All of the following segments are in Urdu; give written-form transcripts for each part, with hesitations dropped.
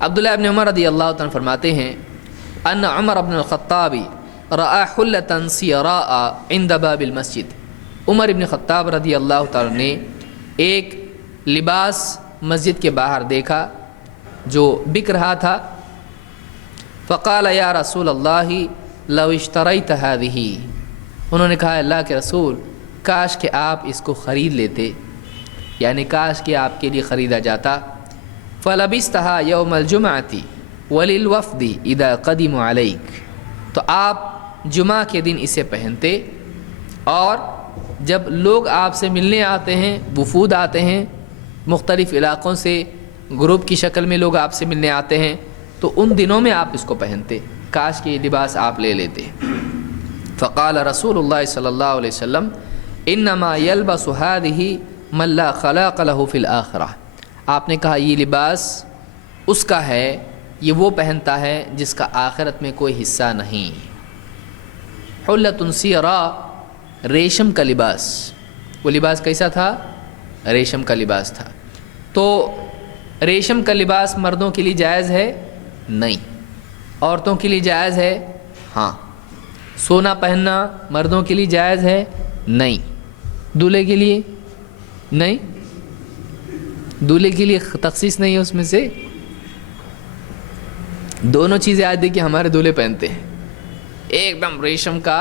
عبداللہ ابن عمر رضی اللہ تعالیٰ فرماتے ہیں ان عمر بن الخطاب رأى حلة سیراء عند باب المسجد، عمر ابن خطاب رضی اللہ تعالیٰ نے ایک لباس مسجد کے باہر دیکھا جو بک رہا تھا. فقال یا رسول اللہ لو اشتریت هذه، انہوں نے کہا اللہ کے رسول کاش کہ آپ اس کو خرید لیتے، یعنی کاش کہ آپ کے لیے خریدا جاتا. فلبستها یوم الجمعۃ وللوفد اذا قدموا علیک، تو آپ جمعہ کے دن اسے پہنتے اور جب لوگ آپ سے ملنے آتے ہیں، وفود آتے ہیں مختلف علاقوں سے، گروپ کی شکل میں لوگ آپ سے ملنے آتے ہیں تو ان دنوں میں آپ اس کو پہنتے، کاش کہ یہ لباس آپ لے لیتے. فقال رسول اللہ صلی اللہ علیہ وسلم انما یلبس هذه من لا خلاق له فی الآخرہ، آپ نے کہا یہ لباس اس کا ہے، یہ وہ پہنتا ہے جس کا آخرت میں کوئی حصہ نہیں. حلۃ سیراء، ریشم کا لباس. وہ لباس کیسا تھا؟ ریشم کا لباس تھا. تو ریشم کا لباس مردوں کے لیے جائز ہے؟ نہیں. عورتوں کے لیے جائز ہے؟ ہاں. سونا پہننا مردوں کے لیے جائز ہے؟ نہیں. دولہے کے لیے؟ نہیں. دولہے کے لیے تخصیص نہیں ہے اس میں سے. دونوں چیزیں آج دیکھیے ہمارے دولہے پہنتے ہیں، ایک دم ریشم کا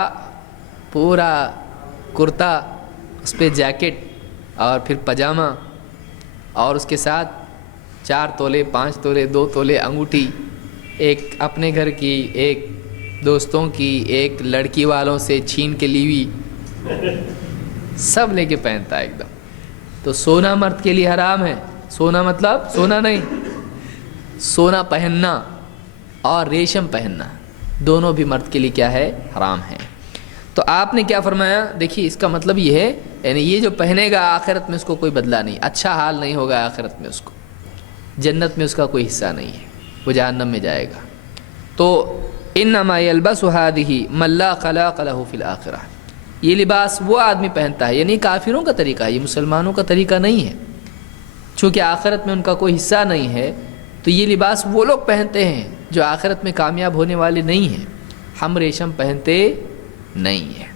پورا کرتا، اس پہ جیکٹ اور پھر پاجامہ، اور اس کے ساتھ 4 تولے 5 تولے 2 تولے انگوٹھی، ایک اپنے گھر کی، ایک دوستوں کی، ایک لڑکی والوں سے چھین کے لی ہوئی، سب لے کے پہنتا ہے ایک دم. تو سونا مرد کے لیے حرام ہے. سونا مطلب سونا نہیں، سونا پہننا اور ریشم پہننا دونوں بھی مرد کے لیے کیا ہے؟ حرام ہے. تو آپ نے کیا فرمایا؟ دیکھیے اس کا مطلب یہ ہے، یعنی یہ جو پہنے گا آخرت میں اس کو کوئی بدلہ نہیں، اچھا حال نہیں ہوگا آخرت میں، اس کو جنت میں اس کا کوئی حصہ نہیں ہے، وہ جہنم میں جائے گا. تو انما یلبس هذه من لا خلاق له فی الآخرہ، یہ لباس وہ آدمی پہنتا ہے، یعنی کافروں کا طریقہ ہے، یہ مسلمانوں کا طریقہ نہیں ہے. چونکہ آخرت میں ان کا کوئی حصہ نہیں ہے تو یہ لباس وہ لوگ پہنتے ہیں جو آخرت میں کامیاب ہونے والے نہیں ہیں. ہم ریشم پہنتے نہیں ہیں.